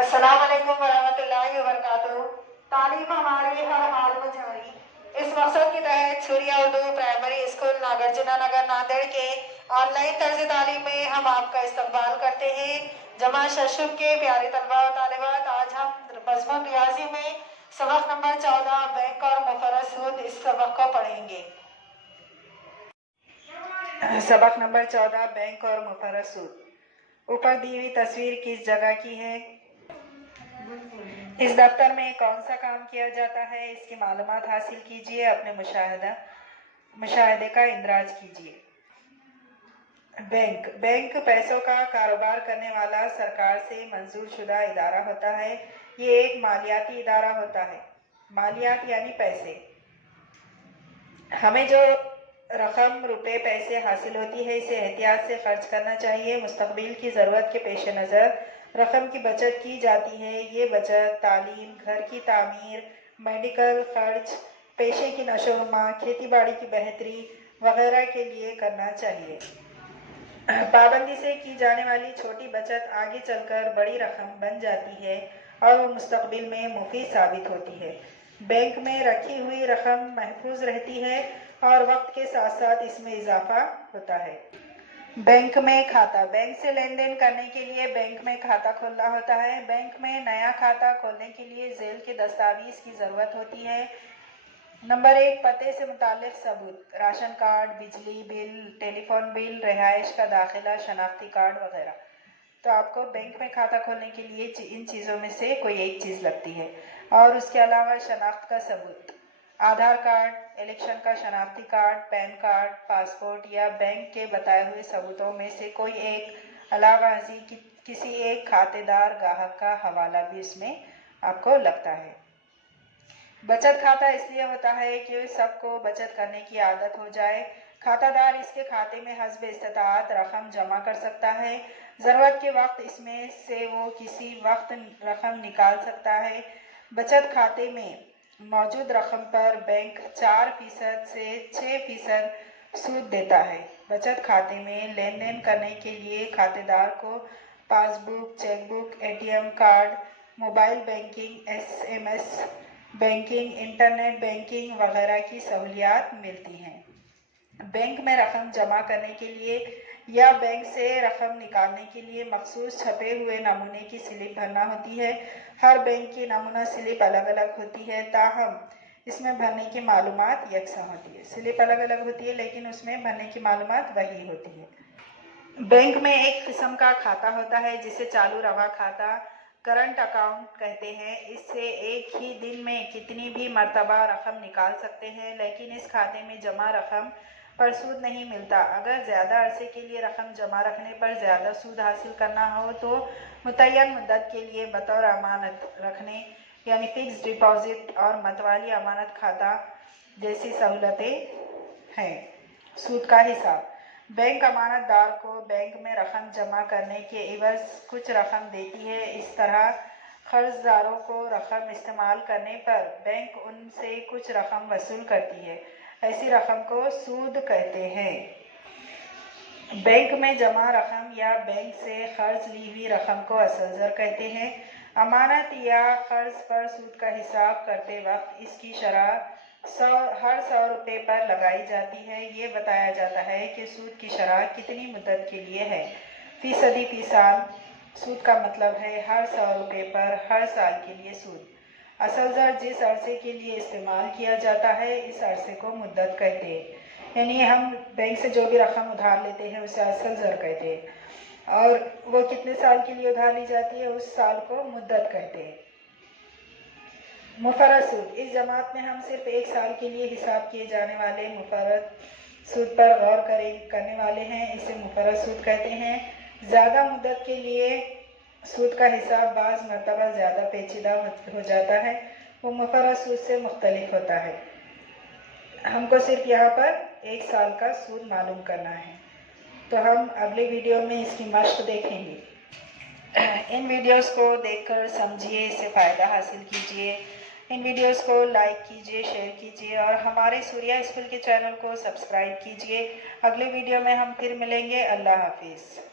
अस्सलाम वालेकुम वरहमतुल्लाहि वबरकातुहू। तालीम हमारी हर हाल में जारी। इस मकसद के तहत सूर्या उर्दू प्राइमरी स्कूल नागार्जुना नगर नांदेड़ के ऑनलाइन तर्ज तालीम में हम आपका इस्तकबाल करते हैं। जमा शशुब के प्यारे तलबा और तालिबात, आज हम मज़मून रियाजी में सबक नंबर 14 बैंक और मुफर्रद सूद इस सबक को पढ़ेंगे। सबक नंबर 14 बैंक और मुफर्रद सूद। ऊपर दी हुई तस्वीर किस जगह की है? इस दफ्तर में कौन सा काम किया जाता है, इसकी मालूमात हासिल कीजिए। अपने मुशाहिदे का इंदराज कीजिए। बैंक पैसों का कारोबार करने वाला सरकार से मंजूर शुदा इदारा होता है। ये एक मालियाती इदारा होता है। मालियात यानी पैसे। हमें जो रकम रुपए पैसे हासिल होती है इसे एहतियात से खर्च करना चाहिए। मुस्तकबिल की ज़रूरत के पेश नज़र रकम की बचत की जाती है। ये बचत तालीम, घर की तामीर, मेडिकल खर्च, पेशे की नशोनुमा, खेती बाड़ी की बेहतरी वगैरह के लिए करना चाहिए। पाबंदी से की जाने वाली छोटी बचत आगे चलकर बड़ी रकम बन जाती है और वो मुस्तकबिल में मुफीद साबित होती है। बैंक में रखी हुई रकम महफूज रहती है और वक्त के साथ साथ इसमें इजाफा होता है। बैंक में खाता। बैंक से लेन देन करने के लिए बैंक में खाता खोलना होता है। बैंक में नया खाता खोलने के लिए झेल के दस्तावेज की ज़रूरत होती है। नंबर 1, पते से मुतालिक सबूत, राशन कार्ड, बिजली बिल, टेलीफोन बिल, रिहाइश का दाखिला, शनाख्ती कार्ड वगैरह। तो आपको बैंक में खाता खोलने के लिए इन चीज़ों में से कोई एक चीज़ लगती है। और उसके अलावा शनाख्त का सबूत, आधार कार्ड, इलेक्शन का शनाख्ती कार्ड, पैन कार्ड, पासपोर्ट या बैंक के बताए हुए सबूतों में से कोई एक। अलावा किसी एक खातेदार ग्राहक का हवाला भी इसमें आपको लगता है। बचत खाता इसलिए होता है कि सबको बचत करने की आदत हो जाए। खातादार इसके खाते में हस्ब इस्ताअत रकम जमा कर सकता है। ज़रूरत के वक्त इसमें से वो किसी वक्त रकम निकाल सकता है। बचत खाते में मौजूद रकम पर बैंक 4% से 6% सूद देता है। बचत खाते में लेन देन करने के लिए खातेदार को passbook, chequebook, ATM card, mobile banking, SMS banking, internet banking वगैरह की सहूलियात मिलती हैं। बैंक में रकम जमा करने के लिए या बैंक से रकम निकालने के लिए मखसूस छपे हुए नमूने की स्लिप भरना होती है। हर बैंक की नमूना स्लिप अलग अलग होती है, ताहम इसमें भरने की मालूमात यकसा होती है। स्लिप अलग अलग होती है लेकिन उसमें भरने की मालूमात वही होती है। बैंक में एक किस्म का खाता होता है जिसे चालू रवा खाता, करंट अकाउंट कहते हैं। इससे एक ही दिन में कितनी भी मरतबा रकम निकाल सकते हैं, लेकिन इस खाते में जमा रकम पर सूद नहीं मिलता। अगर ज़्यादा अरसे के लिए रकम जमा रखने पर ज़्यादा सूद हासिल करना हो तो मुतय्यन मुद्दत के लिए बतौर अमानत रखने यानी फिक्स डिपॉजिट और मतवाली अमानत खाता जैसी सहूलतें हैं। सूद का हिसाब। बैंक अमानतदार को बैंक में रकम जमा करने के एवज़ कुछ रकम देती है। इस तरह कर्जदारों को रकम इस्तेमाल करने पर बैंक उनसे कुछ रकम वसूल करती है। ऐसी रकम को सूद कहते हैं। बैंक में जमा रकम या बैंक से कर्ज ली हुई रकम को असल ज़र कहते हैं। अमानत या कर्ज पर सूद का हिसाब करते वक्त इसकी शरह हर 100 रुपये पर लगाई जाती है। ये बताया जाता है कि सूद की शरह कितनी मुद्दत के लिए है। फीसदी फी साल। सूद का मतलब है हर 100 रुपये पर हर साल के लिए सूद। असल ज़र जिस अरसे के लिए इस्तेमाल किया जाता है इस अरसे को मुद्दत कहते हैं। यानी हम बैंक से जो भी रकम उधार लेते हैं उसे असल ज़र कहते हैं और वो कितने साल के लिए उधार ली जाती है उस साल को मुद्दत कहते हैं। मुफर्रद सूद। इस जमात में हम सिर्फ एक साल के लिए हिसाब किए जाने वाले मुफर्रद सूद पर गौर करने वाले हैं। इसे मुफर्रद सूद कहते हैं। ज़्यादा मुद्दत के लिए सूद का हिसाब बाज़ मरतबा ज़्यादा पेचीदा हो जाता है। वो मुफर्रद सूद से मुख्तलिफ होता है। हमको सिर्फ यहाँ पर एक साल का सूद मालूम करना है। तो हम अगले वीडियो में इसकी मश्क देखेंगे। इन वीडियोस को देखकर समझिए, इससे फ़ायदा हासिल कीजिए। इन वीडियोस को लाइक कीजिए, शेयर कीजिए और हमारे सूर्या स्कूल के चैनल को सब्सक्राइब कीजिए। अगले वीडियो में हम फिर मिलेंगे। अल्लाह हाफिज़।